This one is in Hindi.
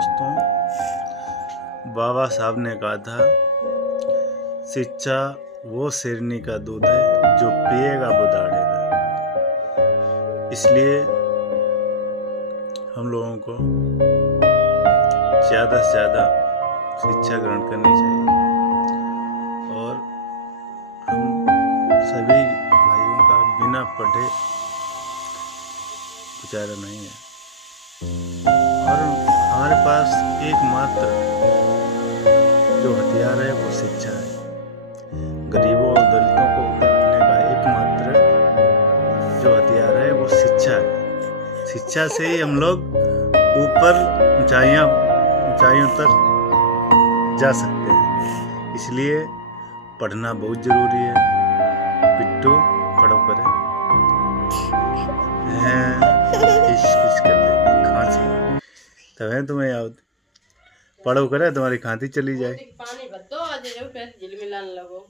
दोस्तों, बाबा साहब ने कहा था शिक्षा वो शेरनी का दूध है जो पिएगा वो दाढ़ेगा। इसलिए हम लोगों को ज़्यादा से ज़्यादा शिक्षा ग्रहण करनी चाहिए और हम सभी भाइयों का बिना पढ़े गुजारा नहीं है। और हमारे पास एकमात्र जो हथियार है वो शिक्षा है। गरीबों और दलितों को ऊपर रखने का एकमात्र जो हथियार है वो शिक्षा है। शिक्षा से ही हम लोग ऊपर ऊंचाइयों तक जा सकते हैं। इसलिए पढ़ना बहुत जरूरी है। पिट्टू पढ़ो करे किस करते खांसी तब तुम्हें याद पढ़ो करे तुम्हारी खांसी चली जाए। पानी भर दो आज जो पैसे झिल मिलाने लगो।